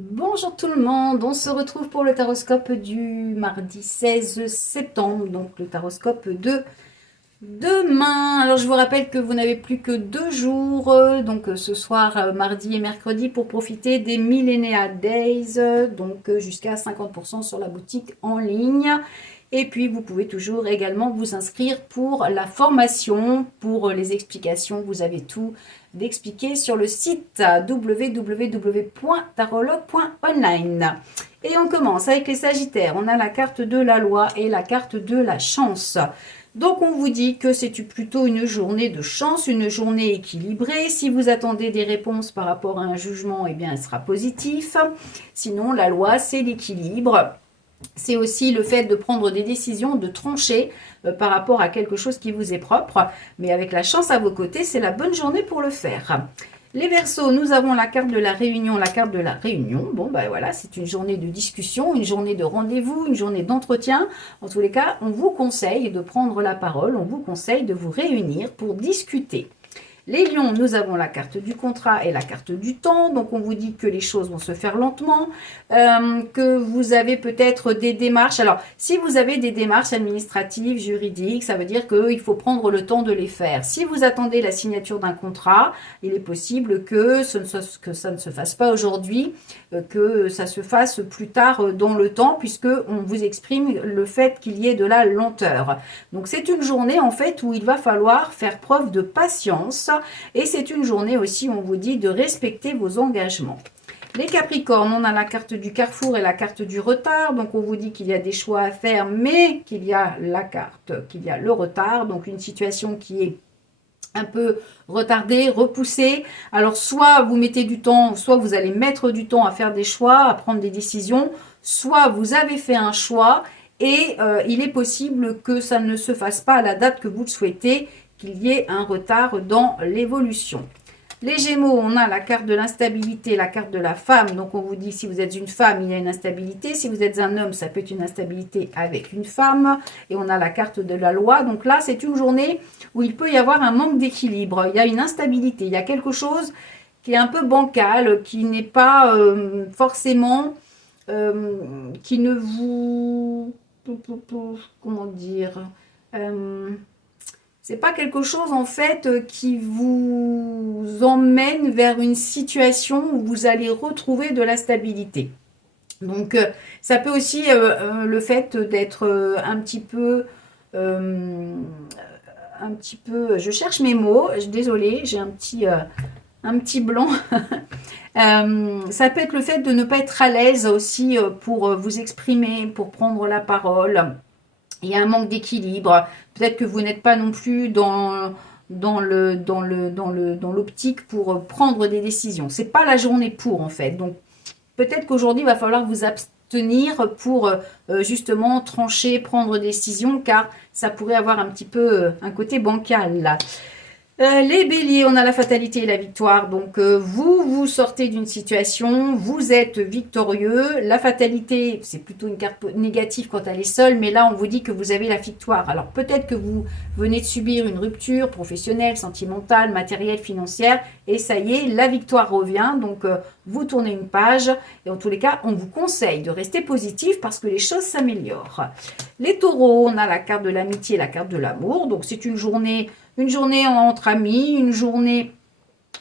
Bonjour tout le monde, on se retrouve pour le taroscope du mardi 16 septembre, donc le taroscope de demain. Alors je vous rappelle que vous n'avez plus que 2 jours, donc ce soir, mardi et mercredi, pour profiter des Millennia Days, donc jusqu'à 50% sur la boutique en ligne. Et puis vous pouvez toujours également vous inscrire pour la formation, pour les explications, vous avez tout d'expliquer sur le site www.tarologue.online. Et on commence avec les Sagittaires. On a la carte de la loi et la carte de la chance. Donc on vous dit que c'est plutôt une journée de chance, une journée équilibrée. Si vous attendez des réponses par rapport à un jugement, eh bien, elle sera positif. Sinon, la loi, c'est l'équilibre. C'est aussi le fait de prendre des décisions, de trancher par rapport à quelque chose qui vous est propre. Mais avec la chance à vos côtés, c'est la bonne journée pour le faire. Les Verseaux, nous avons la carte de la réunion, la carte de la réunion. Bon, ben voilà, c'est une journée de discussion, une journée de rendez-vous, une journée d'entretien. En tous les cas, on vous conseille de prendre la parole, on vous conseille de vous réunir pour discuter. Les lions, nous avons la carte du contrat et la carte du temps. Donc, on vous dit que les choses vont se faire lentement, que vous avez peut-être des démarches. Alors, si vous avez des démarches administratives, juridiques, ça veut dire qu'il faut prendre le temps de les faire. Si vous attendez la signature d'un contrat, il est possible que ça ne se fasse pas aujourd'hui, que ça se fasse plus tard dans le temps, puisqu'on vous exprime le fait qu'il y ait de la lenteur. Donc, c'est une journée, en fait, où il va falloir faire preuve de patience. Et c'est une journée aussi où on vous dit de respecter vos engagements. Les Capricornes, on a la carte du carrefour et la carte du retard. Donc, on vous dit qu'il y a des choix à faire, mais qu'il y a le retard. Donc, une situation qui est un peu retardée, repoussée. Alors, soit vous mettez du temps, soit vous allez mettre du temps à faire des choix, à prendre des décisions, soit vous avez fait un choix et il est possible que ça ne se fasse pas à la date que vous le souhaitez, qu'il y ait un retard dans l'évolution. Les Gémeaux, on a la carte de l'instabilité, la carte de la femme. Donc, on vous dit, si vous êtes une femme, il y a une instabilité. Si vous êtes un homme, ça peut être une instabilité avec une femme. Et on a la carte de la loi. Donc là, c'est une journée où il peut y avoir un manque d'équilibre. Il y a une instabilité. Il y a quelque chose qui est un peu bancal, qui n'est pas forcément... qui ne vous... Comment dire c'est pas quelque chose en fait qui vous emmène vers une situation où vous allez retrouver de la stabilité. Donc ça peut aussi le fait d'être je cherche mes mots, désolée, j'ai un petit blanc. Ça peut être le fait de ne pas être à l'aise aussi pour vous exprimer, pour prendre la parole. Il y a un manque d'équilibre. Peut-être que vous n'êtes pas non plus dans l'optique pour prendre des décisions. C'est pas la journée pour en fait. Donc peut-être qu'aujourd'hui il va falloir vous abstenir pour justement trancher, prendre des décisions, car ça pourrait avoir un petit peu un côté bancal là. Les béliers, on a la fatalité et la victoire. Donc, vous sortez d'une situation, vous êtes victorieux. La fatalité, c'est plutôt une carte négative quand elle est seule, mais là, on vous dit que vous avez la victoire. Alors, peut-être que vous venez de subir une rupture professionnelle, sentimentale, matérielle, financière, et ça y est, la victoire revient. Donc, vous tournez une page, et en tous les cas, on vous conseille de rester positif parce que les choses s'améliorent. Les taureaux, on a la carte de l'amitié et la carte de l'amour. Donc, c'est une journée entre amis, une journée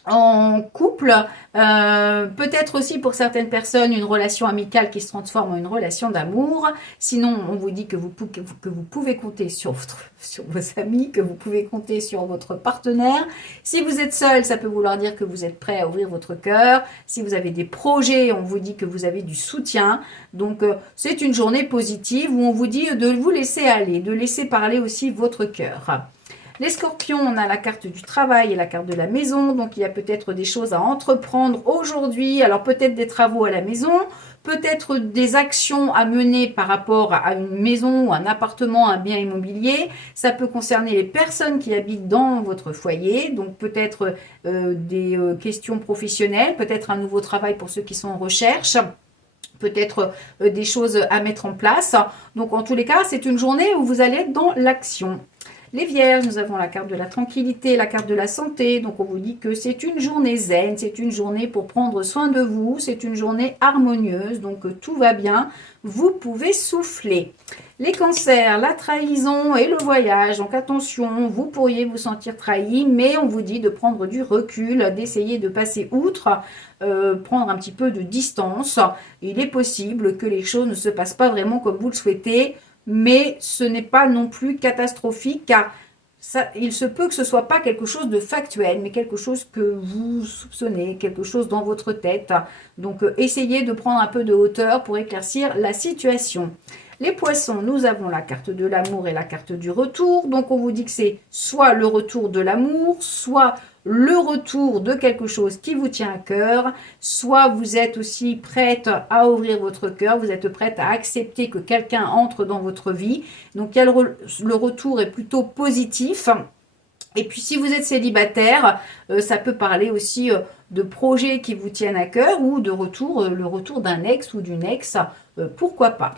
en couple, peut-être aussi pour certaines personnes une relation amicale qui se transforme en une relation d'amour. Sinon, on vous dit que vous pouvez compter sur vos amis, que vous pouvez compter sur votre partenaire. Si vous êtes seul, ça peut vouloir dire que vous êtes prêt à ouvrir votre cœur. Si vous avez des projets, on vous dit que vous avez du soutien. Donc, c'est une journée positive où on vous dit de vous laisser aller, de laisser parler aussi votre cœur. Les scorpions, on a la carte du travail et la carte de la maison. Donc, il y a peut-être des choses à entreprendre aujourd'hui. Alors, peut-être des travaux à la maison, peut-être des actions à mener par rapport à une maison ou un appartement, un bien immobilier. Ça peut concerner les personnes qui habitent dans votre foyer. Donc, peut-être des questions professionnelles, peut-être un nouveau travail pour ceux qui sont en recherche. Peut-être des choses à mettre en place. Donc, en tous les cas, c'est une journée où vous allez être dans l'action. Les Vierges, nous avons la carte de la tranquillité, la carte de la santé. Donc, on vous dit que c'est une journée zen, c'est une journée pour prendre soin de vous, c'est une journée harmonieuse. Donc, tout va bien. Vous pouvez souffler. Les Cancers, la trahison et le voyage. Donc, attention, vous pourriez vous sentir trahi, mais on vous dit de prendre du recul, d'essayer de passer outre, prendre un petit peu de distance. Il est possible que les choses ne se passent pas vraiment comme vous le souhaitez, mais ce n'est pas non plus catastrophique car il se peut que ce ne soit pas quelque chose de factuel, mais quelque chose que vous soupçonnez, quelque chose dans votre tête. Donc, essayez de prendre un peu de hauteur pour éclaircir la situation. Les Poissons, nous avons la carte de l'amour et la carte du retour. Donc, on vous dit que c'est soit le retour de l'amour, soit le retour de quelque chose qui vous tient à cœur, soit vous êtes aussi prête à ouvrir votre cœur, vous êtes prête à accepter que quelqu'un entre dans votre vie. Donc, le retour est plutôt positif. Et puis, si vous êtes célibataire, ça peut parler aussi de projets qui vous tiennent à cœur ou de retour, le retour d'un ex ou d'une ex, pourquoi pas.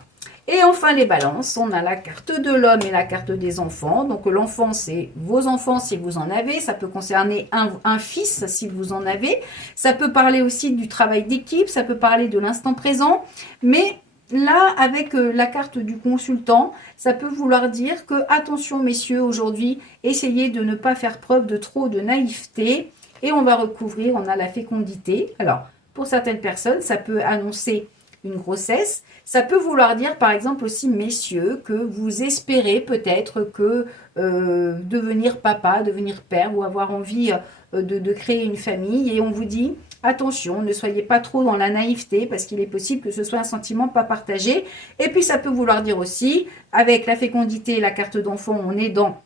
Et enfin, les balances, on a la carte de l'homme et la carte des enfants. Donc, l'enfant, c'est vos enfants si vous en avez. Ça peut concerner un fils si vous en avez. Ça peut parler aussi du travail d'équipe. Ça peut parler de l'instant présent. Mais là, avec la carte du consultant, ça peut vouloir dire que, attention messieurs, aujourd'hui, essayez de ne pas faire preuve de trop de naïveté. Et on va recouvrir, on a la fécondité. Alors, pour certaines personnes, ça peut annoncer une grossesse. Ça peut vouloir dire, par exemple aussi, messieurs, que vous espérez peut-être que devenir papa, devenir père ou avoir envie de créer une famille. Et on vous dit, attention, ne soyez pas trop dans la naïveté parce qu'il est possible que ce soit un sentiment pas partagé. Et puis, ça peut vouloir dire aussi, avec la fécondité et la carte d'enfant, on est dans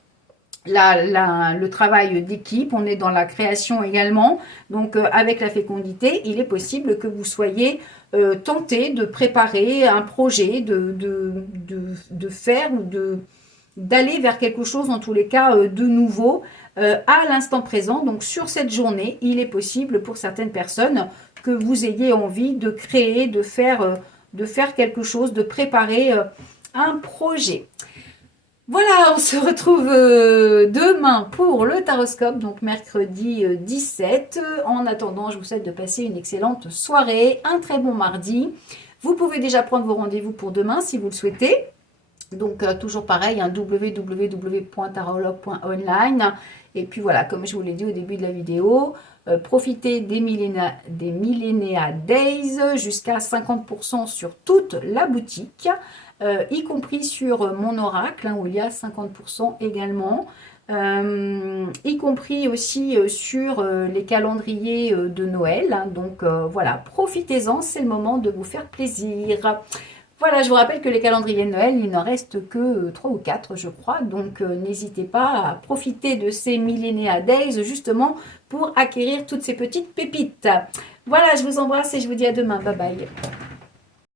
le travail d'équipe, on est dans la création également. Donc, avec la fécondité, il est possible que vous soyez tenté de préparer un projet, de faire ou d'aller vers quelque chose, en tous les cas, de nouveau à l'instant présent. Donc, sur cette journée, il est possible pour certaines personnes que vous ayez envie de créer, de faire quelque chose, de préparer un projet. Voilà, on se retrouve demain pour le Taroscope, donc mercredi 17. En attendant, je vous souhaite de passer une excellente soirée, un très bon mardi. Vous pouvez déjà prendre vos rendez-vous pour demain si vous le souhaitez. Donc, toujours pareil, hein, www.tarologue.online. Et puis voilà, comme je vous l'ai dit au début de la vidéo, profitez des Millennia Days jusqu'à 50% sur toute la boutique. Y compris sur mon oracle, hein, où il y a 50% également, y compris aussi sur les calendriers de Noël. Hein, donc voilà, profitez-en, c'est le moment de vous faire plaisir. Voilà, je vous rappelle que les calendriers de Noël, il n'en reste que 3 ou 4, je crois. Donc, n'hésitez pas à profiter de ces Millennia Days, justement, pour acquérir toutes ces petites pépites. Voilà, je vous embrasse et je vous dis à demain. Bye bye.